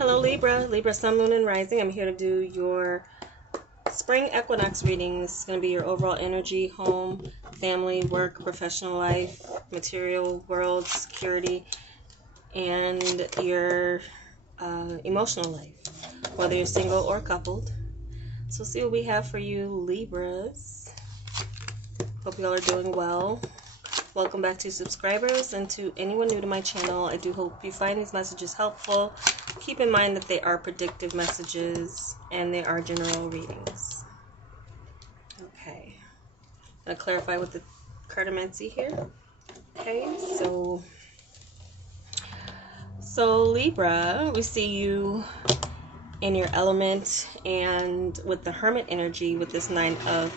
Hello Libra, Libra Sun, Moon, and Rising. I'm here to do your spring equinox reading. This is going to be your overall energy, home, family, work, professional life, material world, security, and your emotional life, whether you're single or coupled. So see what we have for you, Libras. Hope you all are doing well. Welcome back to subscribers, and to anyone new to my channel, I do hope you find these messages helpful. Keep in mind that they are predictive messages and they are general readings. Okay, I'm going to clarify with the cartomancy here. Okay, so Libra, we see you in your element and with the Hermit energy with this 9 of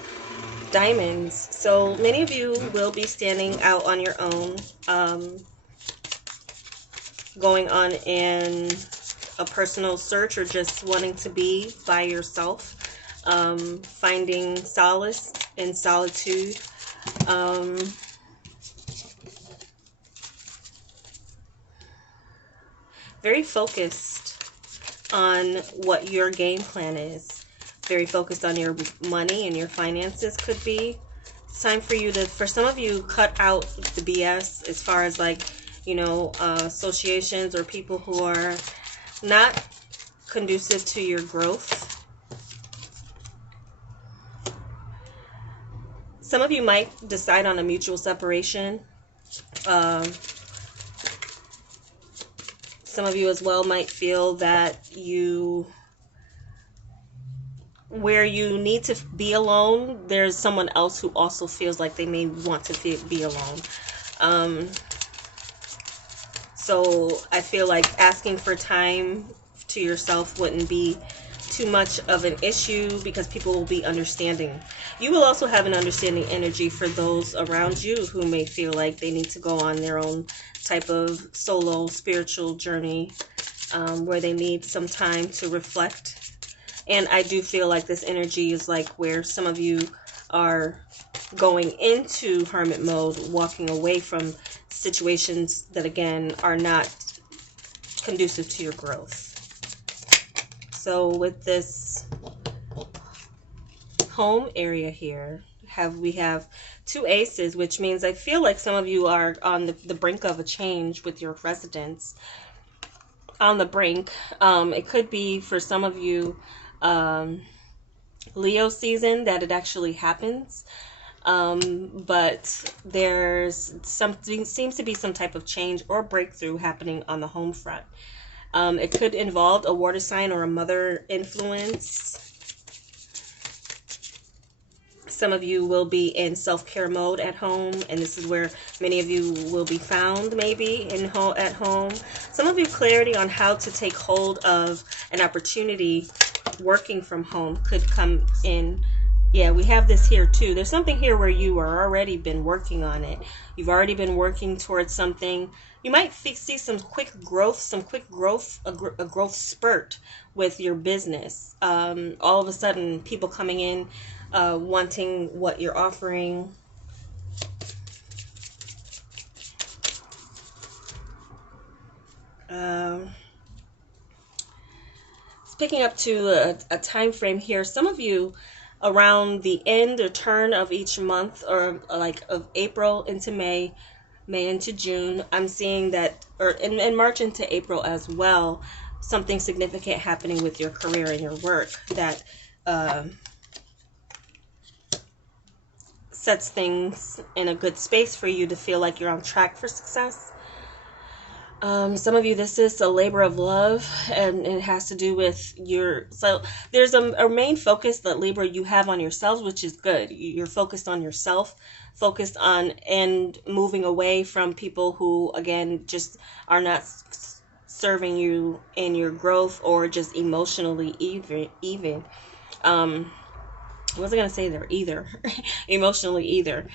Diamonds. So many of you will be standing out on your own, going on in a personal search or just wanting to be by yourself, finding solace in solitude. Very focused on what your game plan is. Very focused on your money and your finances could be. It's time for you to, for some of you, cut out the BS as far as like, you know, associations or people who are not conducive to your growth. Some of you might decide on a mutual separation. Some of you as well might feel that where you need to be alone, there's someone else who also feels like they may want to be alone. So I feel like asking for time to yourself wouldn't be too much of an issue because people will be understanding. You will also have an understanding energy for those around you who may feel like they need to go on their own type of solo spiritual journey, where they need some time to reflect. And I do feel like this energy is like where some of you are going into hermit mode, walking away from situations that, again, are not conducive to your growth. So with this home area here, we have 2 aces, which means I feel like some of you are on the brink of a change with your residence. On the brink. It could be for some of you Leo season that it actually happens, but there's something, seems to be some type of change or breakthrough happening on the home front. It could involve a water sign or a mother influence. Some of you will be in self-care mode at home, and this is where many of you will be found, maybe at home. Some of you, clarity on how to take hold of an opportunity working from home could come in. Yeah, we have this here too. There's something here where you are already been working on it. You've already been working towards something. You might see some quick growth, a growth spurt with your business. All of a sudden, people coming in, wanting what you're offering. It's picking up to a time frame here. Some of you around the end or turn of each month, or like of April into May into June, I'm seeing that, or in March into April as well, something significant happening with your career and your work that sets things in a good space for you to feel like you're on track for success. Some of you, this is a labor of love, and it has to do with so there's a main focus that Libra you have on yourselves, which is good. You're focused on yourself, focused on and moving away from people who, again, just are not serving you in your growth or just emotionally even. I wasn't going to say there either, emotionally either.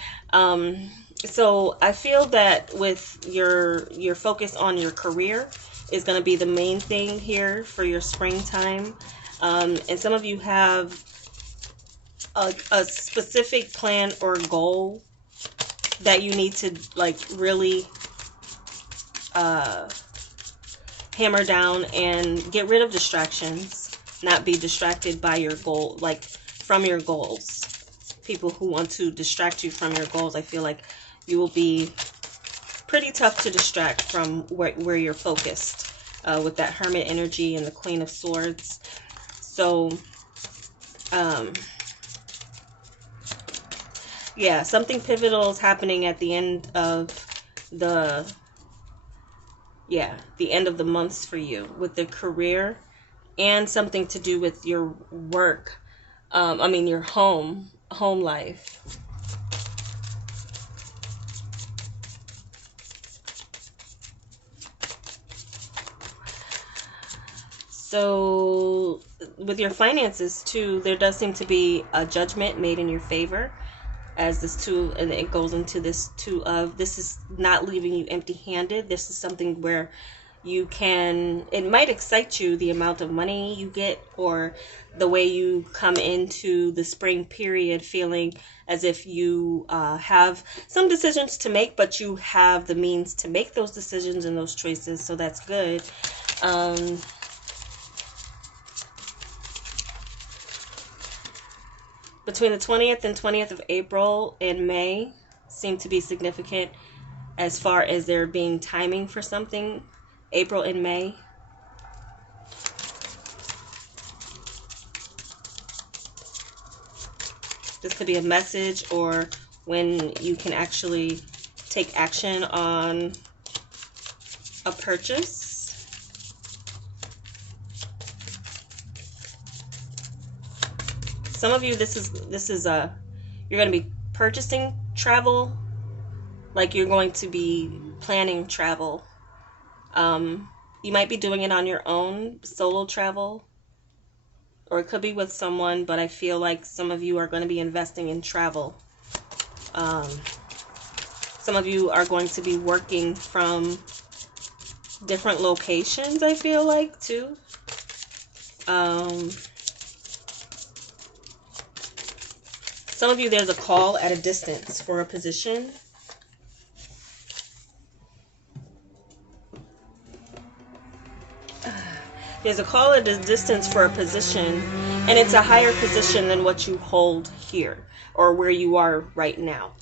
So I feel that with your focus on your career is going to be the main thing here for your springtime. And some of you have a specific plan or goal that you need to like really hammer down and get rid of distractions, not be distracted by your goal, like from your goals. People who want to distract you from your goals, I feel like you will be pretty tough to distract from where you're focused with that Hermit energy and the Queen of Swords. So, yeah, something pivotal is happening at the end of the end of the months for you with the career, and something to do with your work. Your home life. So with your finances too, there does seem to be a judgment made in your favor, as this two, and it goes into this two of, this is not leaving you empty-handed. This is something where you can, it might excite you, the amount of money you get, or the way you come into the spring period feeling as if you have some decisions to make, but you have the means to make those decisions and those choices, so that's good. Between the 20th and 20th of April and May seem to be significant as far as there being timing for something. April and May. This could be a message, or when you can actually take action on a purchase. Some of you, this is you're going to be purchasing travel, like you're going to be planning travel. You might be doing it on your own, solo travel, or it could be with someone, but I feel like some of you are going to be investing in travel. Some of you are going to be working from different locations, I feel like, too. Some of you, there's a call at a distance for a position. There's a call at a distance for a position, and it's a higher position than what you hold here or where you are right now.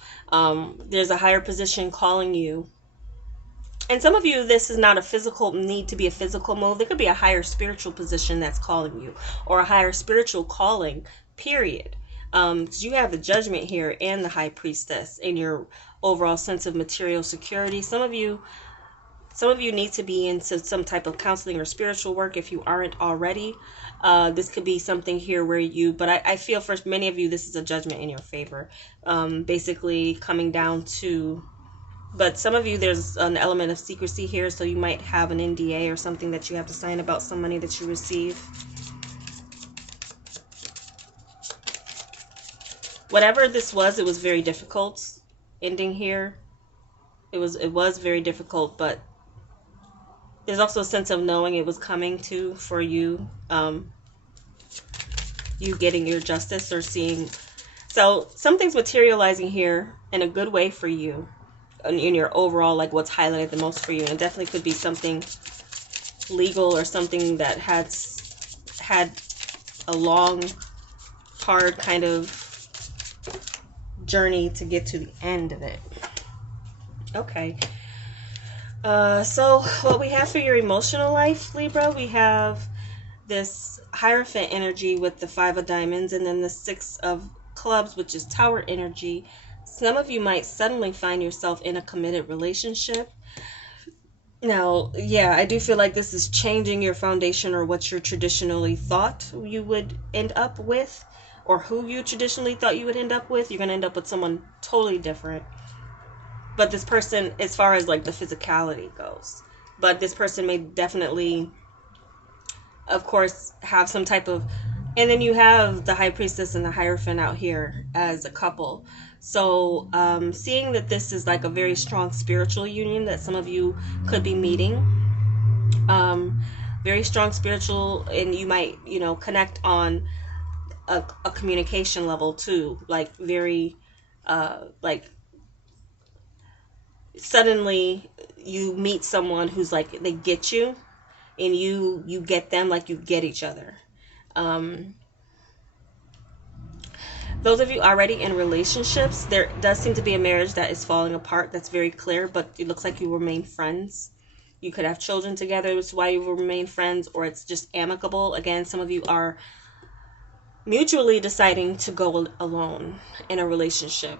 There's a higher position calling you. And some of you, this is not a physical need to be a physical move. There could be a higher spiritual position that's calling you, or a higher spiritual calling, period. Because you have the Judgment here and the High Priestess in your overall sense of material security. Some of you need to be into some type of counseling or spiritual work if you aren't already. This could be something here where but I feel for many of you, this is a judgment in your favor. Basically coming down to, but some of you, there's an element of secrecy here, so you might have an NDA or something that you have to sign about some money that you receive. Whatever this was, it was very difficult ending here. It was very difficult, but there's also a sense of knowing it was coming to for you, you getting your justice or seeing. So something's materializing here in a good way for you, in your overall, like what's highlighted the most for you. And it definitely could be something legal or something that has had a long, hard kind of journey to get to the end of it. Okay. So what we have for your emotional life, Libra, we have this Hierophant energy with the 5 of Diamonds, and then the 6 of Clubs, which is Tower energy. Some of you might suddenly find yourself in a committed relationship. Now, yeah, I do feel like this is changing your foundation, or what you traditionally thought you would end up with, or who you traditionally thought you would end up with. You're going to end up with someone totally different. But this person, as far as like the physicality goes, but this person may definitely, of course, have some type of, and then you have the High Priestess and the Hierophant out here as a couple. So seeing that this is like a very strong spiritual union that some of you could be meeting, very strong spiritual, and you might, connect on a communication level too, like very, like suddenly you meet someone who's like, they get you, and you get them like you get each other. Those of you already in relationships, there does seem to be a marriage that is falling apart. That's very clear, but it looks like you remain friends. You could have children together, which is why you will remain friends, or it's just amicable. Again, some of you are mutually deciding to go alone in a relationship.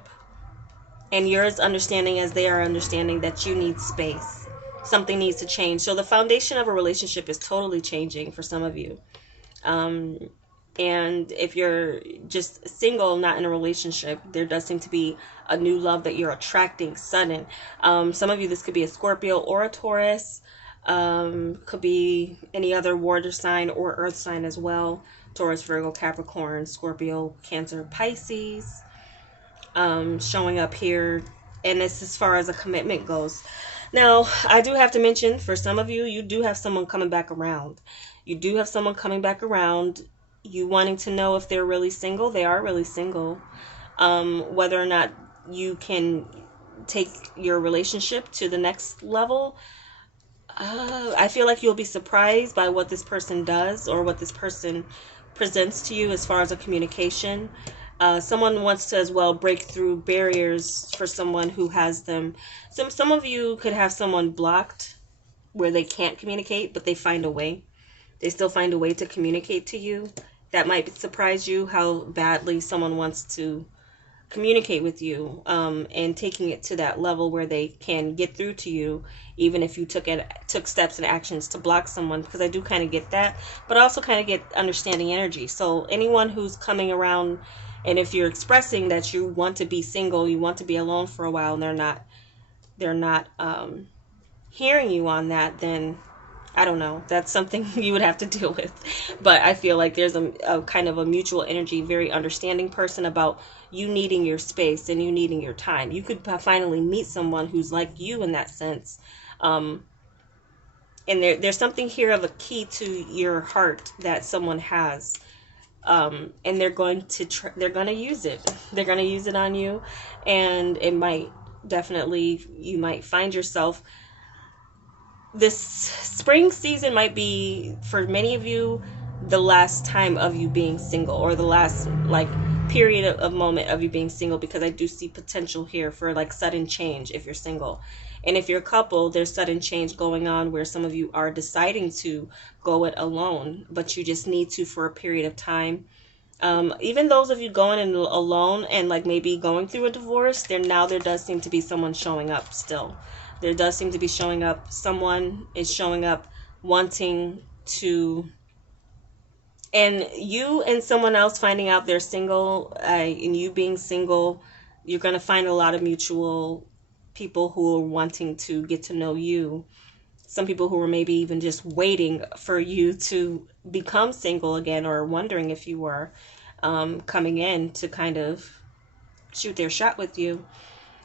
And yours understanding as they are understanding that you need space. Something needs to change. So the foundation of a relationship is totally changing for some of you. And if you're just single, not in a relationship, there does seem to be a new love that you're attracting, sudden. Some of you, this could be a Scorpio or a Taurus. Could be any other water sign or earth sign as well. Taurus, Virgo, Capricorn, Scorpio, Cancer, Pisces. Showing up here. And this as far as a commitment goes. Now, I do have to mention, for some of you, you do have someone coming back around. You do have someone coming back around. You wanting to know if they're really single. They are really single. Whether or not you can take your relationship to the next level, I feel like you'll be surprised by what this person does or what this person presents to you as far as a communication. Someone wants to as well break through barriers for someone who has them. Some of you could have someone blocked where they can't communicate, but they find a way. They still find a way to communicate to you. That might surprise you how badly someone wants to communicate with you, and taking it to that level where they can get through to you, even if you took steps and actions to block someone, because I do kind of get that, but I also kind of get understanding energy. So anyone who's coming around, and if you're expressing that you want to be single, you want to be alone for a while, and they're not hearing you on that, then I don't know. That's something you would have to deal with. But I feel like there's a kind of a mutual energy, very understanding person about you needing your space and you needing your time. You could finally meet someone who's like you in that sense. And there's something here of a key to your heart that someone has. And they're going to use it. They're going to use it on you. And it might definitely, you might find yourself, this spring season might be, for many of you, the last time of you being single, or the last period of moment of you being single, because I do see potential here for sudden change if you're single. And if you're a couple, there's sudden change going on where some of you are deciding to go it alone, but you just need to for a period of time. Even those of you going in alone and maybe going through a divorce, there does seem to be someone showing up still. There does seem to be showing up. Someone is showing up wanting to, and you and someone else finding out they're single, and you being single, you're going to find a lot of mutual people who are wanting to get to know you. Some people who are maybe even just waiting for you to become single again, or wondering if you were coming in to kind of shoot their shot with you.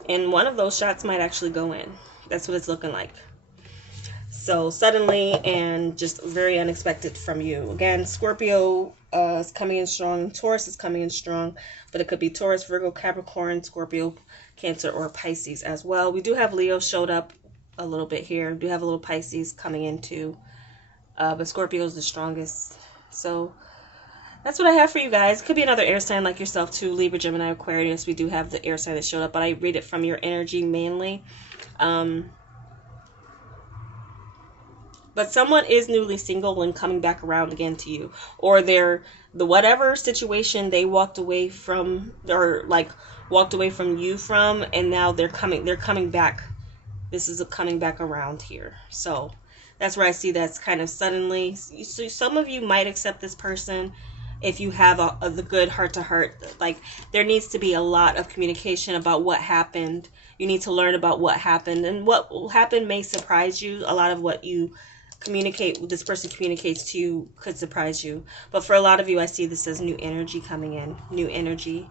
And one of those shots might actually go in. That's what it's looking like. So suddenly and just very unexpected from you. Again, Scorpio is coming in strong. Taurus is coming in strong. But it could be Taurus, Virgo, Capricorn, Scorpio, Cancer, or Pisces as well. We do have Leo showed up a little bit here. We do have a little Pisces coming in too. But Scorpio is the strongest. So that's what I have for you guys. It could be another air sign like yourself too. Libra, Gemini, Aquarius. We do have the air sign that showed up. But I read it from your energy mainly. But someone is newly single and coming back around again to you, or the whatever situation they walked away from, or walked away from you from, and now they're coming back. This is a coming back around here. So that's where I see that's kind of suddenly. So some of you might accept this person if you have the good heart-to-heart. There needs to be a lot of communication about what happened. You need to learn about what happened, and what will happen may surprise you. A lot of what this person communicates to you could surprise you. But for a lot of you, I see this as new energy coming in. New energy.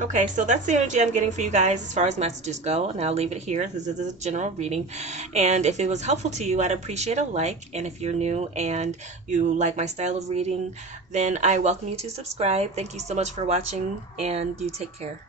Okay, so that's the energy I'm getting for you guys as far as messages go. And I'll leave it here. This is a general reading. And if it was helpful to you, I'd appreciate a like. And if you're new and you like my style of reading, then I welcome you to subscribe. Thank you so much for watching, and you take care.